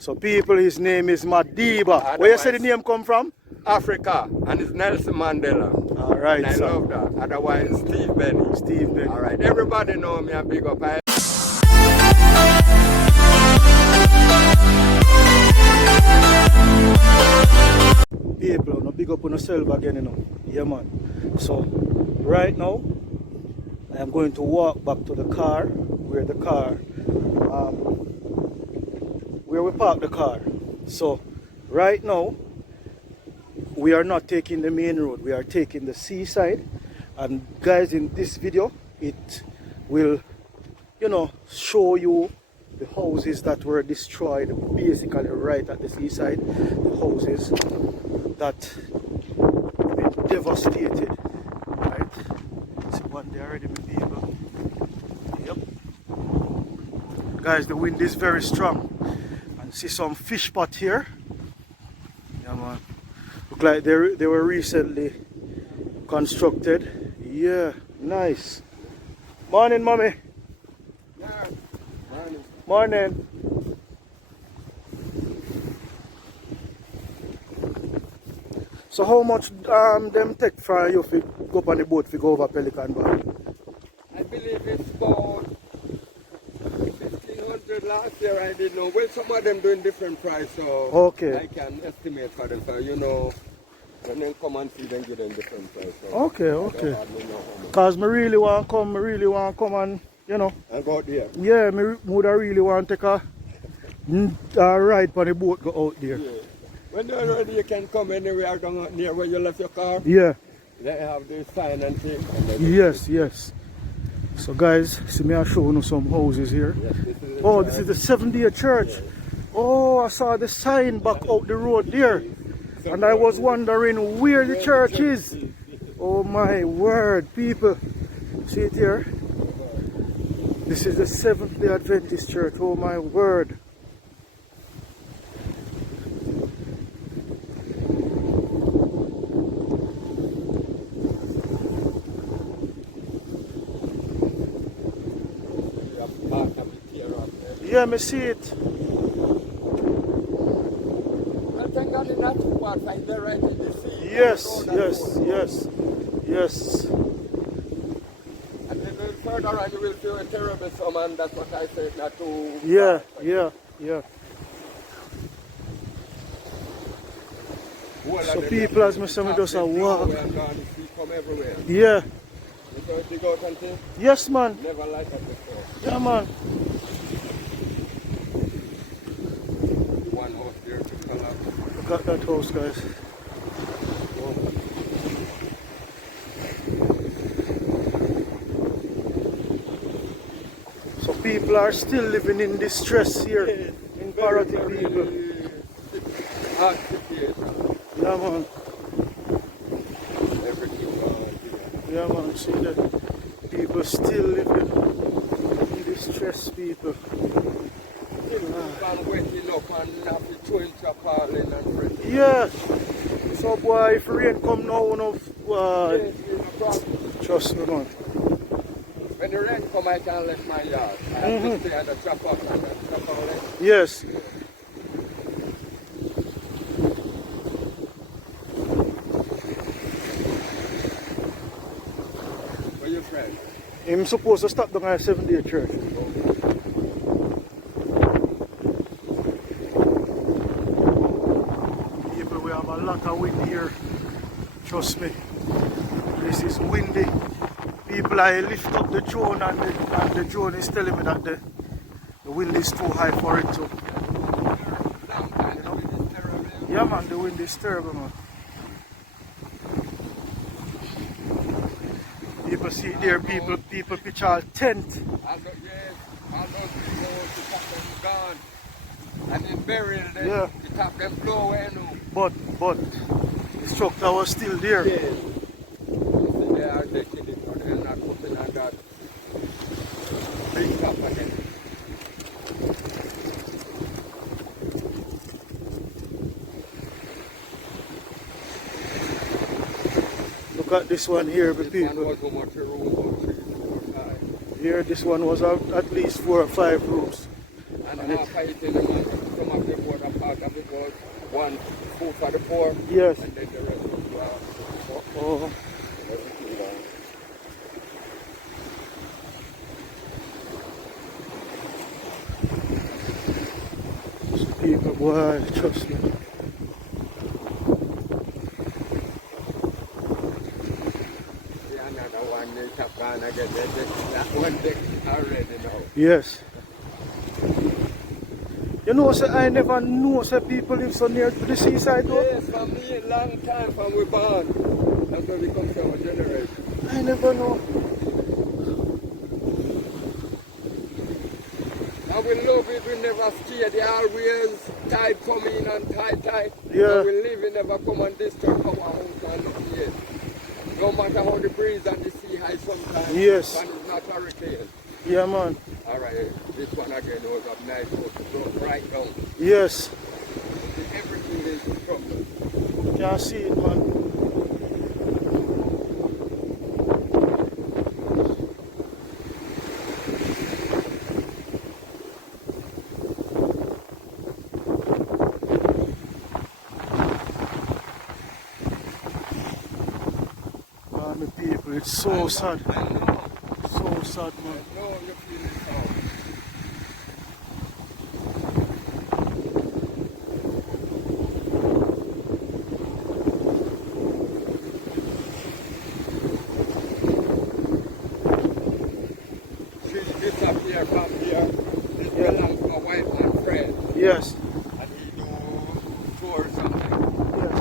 So people, his name is Madiba. Where you say the name come from? Africa, and it's Nelson Mandela. All right, and I love that. Otherwise, Steve Benny. Steve Benny. All right, everybody know me and big up. People, no big up on yourself again, you know. Yeah, man. So, right now, I am going to walk back to the car, where we parked the car. So, right now, we are not taking the main road, we are taking the seaside. And guys, in this video, it will, you know, show you the houses that were destroyed, basically right at the seaside. The houses that were devastated, right? See one there already, my people. Yep. Guys, the wind is very strong. And see some fish pot here. Yeah, man. Look like they were recently constructed. Yeah, nice. Morning, mommy. Yeah. Morning. Morning. So how much them take for you to go up on the boat to go over Pelican Bar? I believe it's about 1,500 last year. I didn't know. Well, some of them doing different price, so Okay. I can estimate for them. So you know, when they come and see them, give them different price. So Okay. Cause me really want to come and, you know. And go out there. Yeah, me would really want to take a ride on the boat, go out there. Yeah. When you're ready, you can come anywhere down near where you left your car. Yeah. They have the sign and thing. And Yes. So guys, see me I show you some houses here. Yes, This is the 7-day church. Yes. Oh, I saw the sign back out the road there. And I was wondering where the church is. Oh my word, people. See it here? This is the Seventh-day Adventist church. Oh my word. Yeah, me see it. I think on the not too bad, like they're right in the sea. Yes. And then further on you will feel a terrible summer, and that's what I said, not too Yeah. So people, as me say, me just a walk. Come everywhere. Yeah. Because dig out and thing, Yes, man. never like that before. Yeah, man. One house there to collapse. Look at that house, guys. So people are still living in distress here in Parottee, people. Hard situation. Yeah, man. Everything gone. Yeah, man. See that people still living in distress, people. From wetting up and have the twin tarpaulin and everything. Yeah. So boy, if rain come now, no, Yes, no problem. trust me, man. When the rain come, I can left my yard. I have to stay at the trap house and the tarpaulin. Yes. Where your friend? I'm supposed to stop down at 7-day church. People, we have a lot of wind here. Trust me. This is windy. People, I lift up the drone and the drone is telling me that the wind is too high for it to. Yeah, man, the wind is terrible, man. People see there, people pitch all tent. Yes, all those people, the top them gone. And they buried them. Yeah. The top them blow away now. But the structure was still there. Yes. They are taking it, but they're not putting on that big top again. Look at this one here, the This one people. was how much a room, about 3, 4, 5. Here, this one was at least 4 or 5 rooms. And half height in the month, some of them were and food for the poor. Yes. And then the rest was glass. Oh. Everything gone. People, boy, trust me. Yeah, another one they have gone again. That one they already know. Yes. You know, sir, I never knew sir, people live so near to the seaside though. Yes, for me, a long time from we born. That's where we come from, a generation. I never know. And we love it, we never scared. They always tide come in and tide. Yeah. And we live, we never come and disturb our house and nothing yet. No matter how the breeze and the sea high sometimes. Yes. And it's not hurricane. Yeah, man. Alright, this one again was up nice, was right down. Yes. Everything is trouble. Can't see it, man. Man, the people, it's so sad. I know. So sad, man. I know you feel it now. She disappeared from here. This belongs to a white man friend. Yes. And he do tour or something. Yes.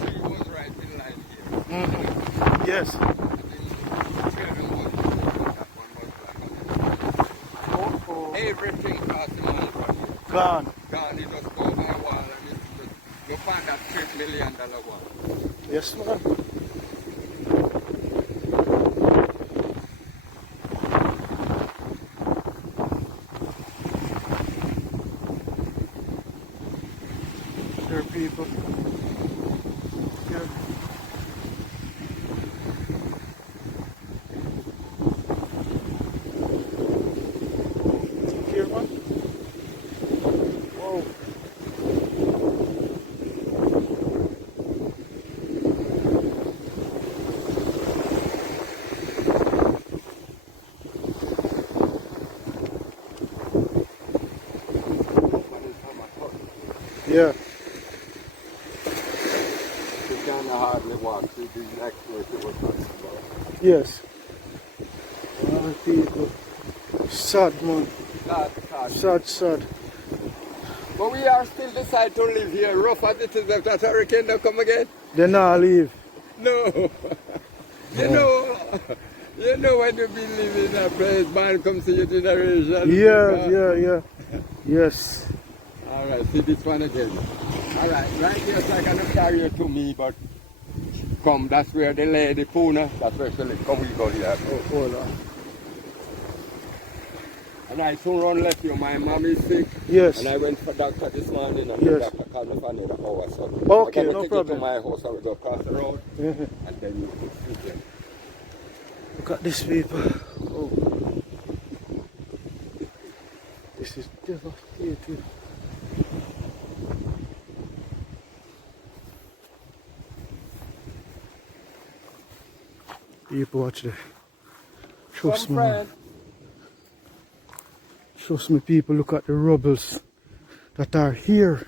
Tree was right in line here. Mm-hmm. Yes. And then children was that one was like Oh, everything cost the money from here. gone. Gone, he just go by a wall and it's just, you find that $3 million one. Yes, man. There are people. Here. Here, man. Whoa. Yeah. You can hardly walk to the next place it was talking about. Yes. Ah, people. Sad, man. Sad. Sad. But we are still decide to live here, rough as it is if that hurricane don't come again. They not leave. No. You know when you be living in a place, man comes to your generation. Yeah. Yes. Alright, see this one again. Alright, right here so I can carry you to me, but come, that's where they lay the Puna, that's where she live. Come, we go here. Oh, hold on. And I soon run left you, my mom is sick. Yes. And I went for doctor this morning and Yes. the doctor called me for another hour. So Okay, I'm gonna no take problem. you to my house and we go across the road Mhm. and then you can see them. Look at this, people. Oh. This is devastating. People, watch it. Trust Come, me. friend. Trust me, people. Look at the rubbles that are here.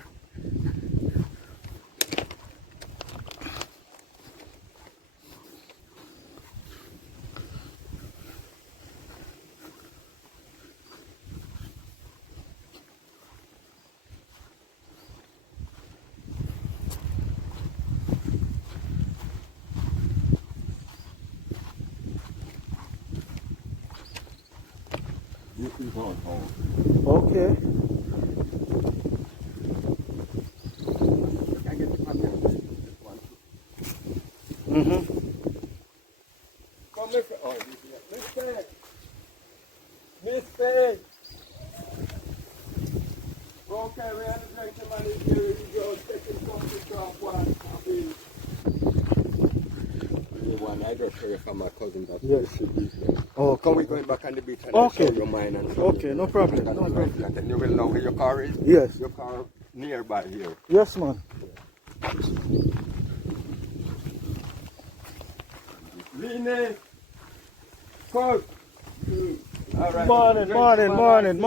This is our home. Okay. I get the camera. This one. Mm-hmm. Come, Miss. Oh, this is Miss Faye. Miss Faye. Okay, we have the gentleman is here. We go taking some picture of one. one. I just heard from my cousin that Yes. she beat them. Oh, Can we going back on the beach and Okay. I'll show you mine and show Okay, you no problem, that no is problem. right. And you will know where your car is? Yes. Your car nearby here. Yes, man. Lene! Coach! All right. Morning,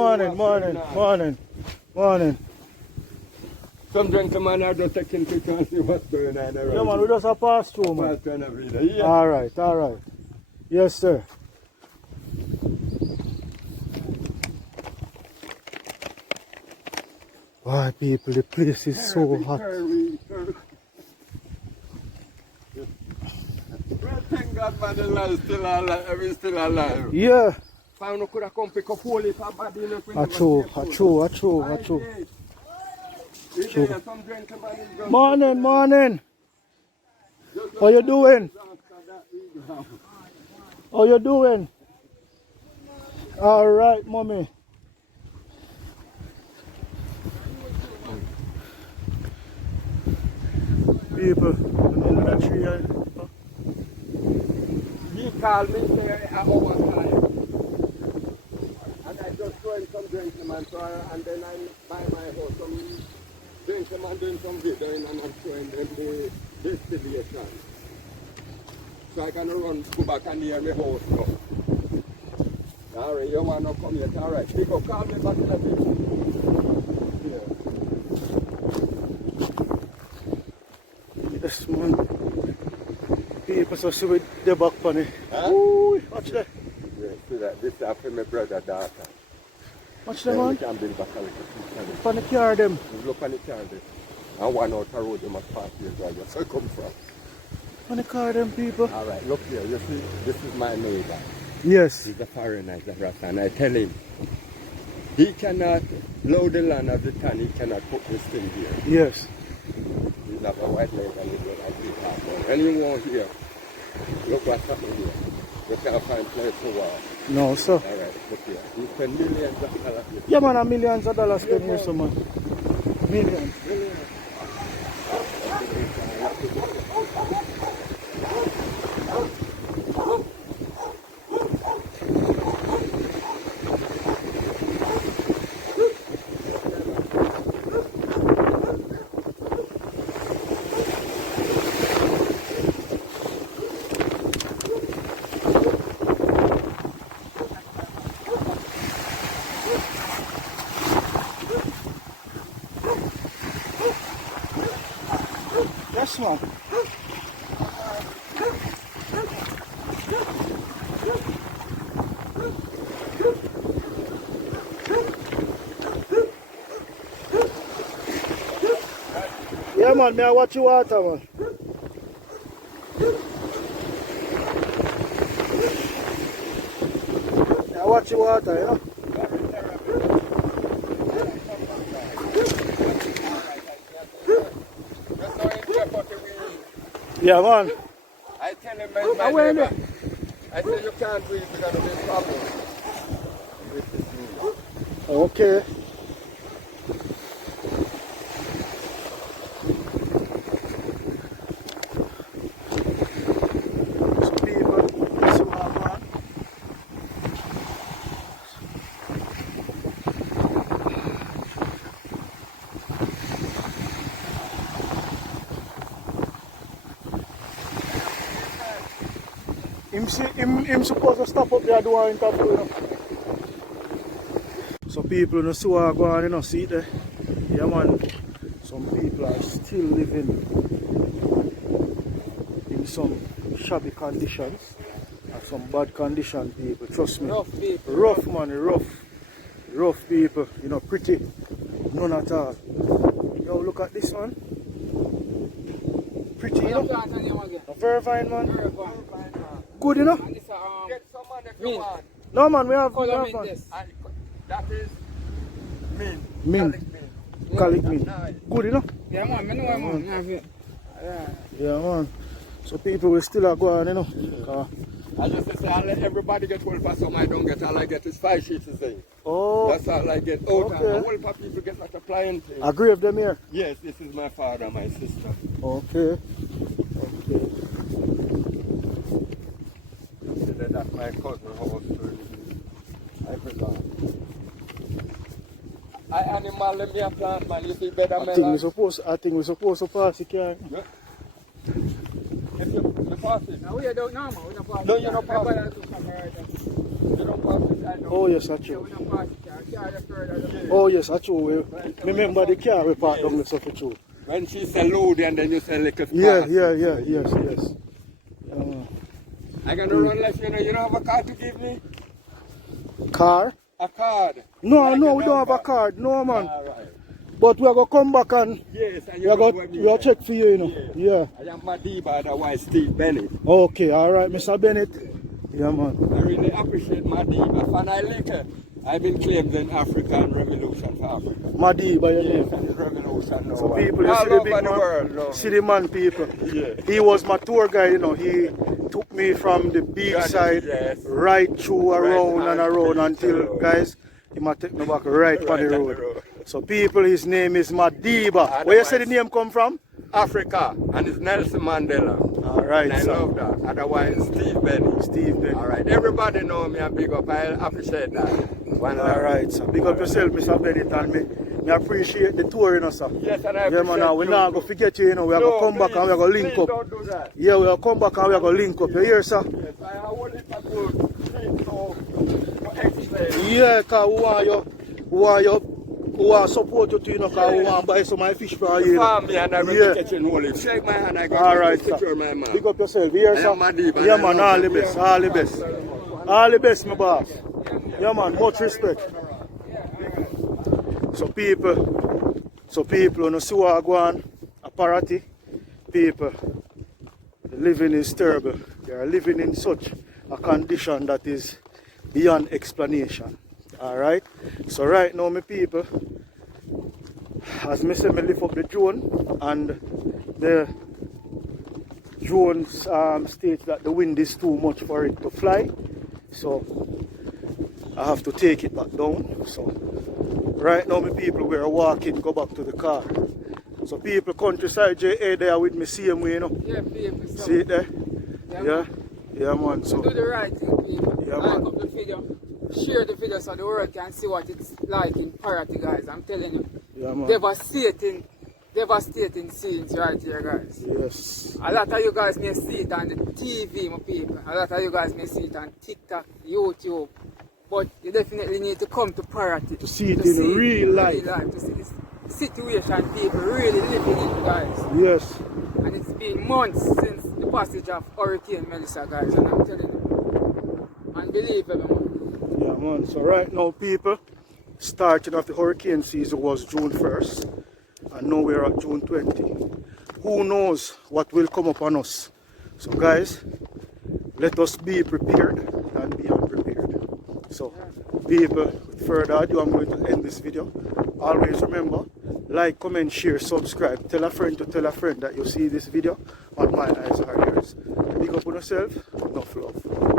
morning. Some gentlemen are just taking pictures and see what's going on around. Yeah, man, we just have passed through, man. Pass on a video. Yeah. All right. Yes, sir. Why, people, the place is so hot. Well, thank God, man, the lad is still alive. He's still alive. Yeah. Found could have come pick up holy for body in the True. Morning. How you doing? All right, mommy. People, remember that tree? He called me say an hour time. And I just joined some gentlemen, and then I by my house, some gentlemen doing some videoing and I'm showing them the destination. So I can go back and near my house now. Alright, you want to come yet? Alright, pick up, call me back in a bit. Yes, man. People so see with the back funny. Huh? Ooh, watch that. Yeah, see that. This is after my brother daughter. Watch them, man. We can build back a little. Pan the car, them. Look on the car there. And one out the road, you must pass here where you come from. Pan the car, them, people. Alright, look here. You see, this is my neighbor. Yes. He's a foreigner, he's a Rasta, and I tell him, he cannot load the land of the town, he cannot put this thing here. Yes. He's not a white lady and he's like this. Anyone here, look what's happening here. You can't find place to walk. No, sir. Alright, look here. He spend millions of dollars here. Yeah, man, millions of dollars spent here, so man. Millions. Yes, man. Yeah, man, may I watch you water, man. May I watch you water, you know? Yeah, man. I tell him, my neighbor, I say you can't breathe because of this problem. With this music. Okay. So people, this is what, man. Him supposed to stop up there doing interview, you know. So people in the sewer go on, you know, see it there. Yeah, man. Some people are still living in some shabby conditions and some bad condition, people. Trust me. Rough people. Rough, man, rough people. You know, pretty. None at all. Yo, look at this one. Pretty, you know. Very fine, man. Good, you know. And this Get some money if you mint. want. No, man, we have Color fun. mint this. And that is mint. Mint. Garlic mint. Garlic mint. Nice. Good, you know. Yeah, man, I know, man. Have it. Yeah. Yeah, man. So people will still go on, you know. I just say I let everybody get one for some. I don't get all I get is 5 sheets a day. Oh, That's all I get. Oh, Okay. a whole for people get like a client thing. agree with them here. Yes, this is my father, my sister. Okay. my cousin's house. I forgot. I animal them here plant, man. You see better I think we're supposed to pass the car. Yeah. If you pass it. No, we don't know, man. We don't pass it. No, you don't pass it. You don't pass it. I know. Oh yes, that's Yeah, we true. don't pass it. Car just further. Oh yes, that's true. Remember the car we parked down the stuff true. When she say load and then you say like a Yes. I'm gonna run like you don't have a card to give me? Car? A card. No, Like no, a we don't have a number. card. No, man. Alright. But we are going to come back and Yes, and we are know going what to check for you, you know. Yes. Yeah. I am Madiba, otherwise Steve Bennett. Okay, all right, Mr. Bennett. Yeah, man. I really appreciate Madiba. Fan I like I've been claimed in African Revolution for Africa. Madiba, your Yes, name. and the revolution now. So people, you all see the over big the man, world, no. see the man, people. Yeah. He was my tour guide, you know. He took me from the big Got it, side yes. right through, around Right and hand around to until, the guys, he might take me back right on the on the road. road. So people, his name is Madiba. Where you say the name come from? Africa, and it's Nelson Mandela. All right, And I so love that. Otherwise, Steve Bennett. Steve Bennett. All right, everybody know me and big up. I appreciate that. One love. All right, so big up yourself, Mr. Bennett, and me appreciate the tour, you know, sir. Yes, and I Yeah, appreciate man, now we you not too. going to forget you, you know. We are going to come back and we are going to link please up. Don't do that. Yeah, we are come back and we are going to link up. You hear, sir? Yes, I want it to explain. Yeah, because we want support you too, you know, because we want to buy some of my fish for you. You know. Farm me and I will Yeah. catch you olive. Shake my hand, I got All right, picture sir. my man. Big up yourself. You hear, I sir? am Madiba, Yeah, and I man, love all the you. best, all the best. All the best, my boss. Yeah, man, much respect. So people, you know, see what I go on, a Parottee, people, living is terrible. They are living in such a condition that is beyond explanation. All right. So right now, my people, as me say, me lift up the drone, and the drone states that the wind is too much for it to fly. So I have to take it back down. So right now, my people, we are walking, go back to the car. So people, countryside JA there with me, same way, you know. Yeah, people. So See it there? Yeah, Yeah, man. yeah, man. So Do the right thing, people. Yeah, Like man. up the video. Share the video so the world can see what it's like in Parottee, guys. I'm telling you. yeah, man. Devastating scenes right here, guys. Yes. A lot of you guys may see it on the TV, my people. A lot of you guys may see it on TikTok, YouTube. But you definitely need to come to Parottee. To see it in real life. To see this situation people really living in, guys. Yes. And it's been months since the passage of Hurricane Melissa, guys. And I'm telling you, unbelievable, man. Yeah, man. So right now, people, starting of the hurricane season was June 1st, and now we're at June 20. Who knows what will come upon us? So, guys, let us be prepared and be unprepared. So, people, with further ado, I'm going to end this video. Always remember, like, comment, share, subscribe. Tell a friend to tell a friend that you see this video on My Eyes Are Yours. Big up on yourself. Enough love.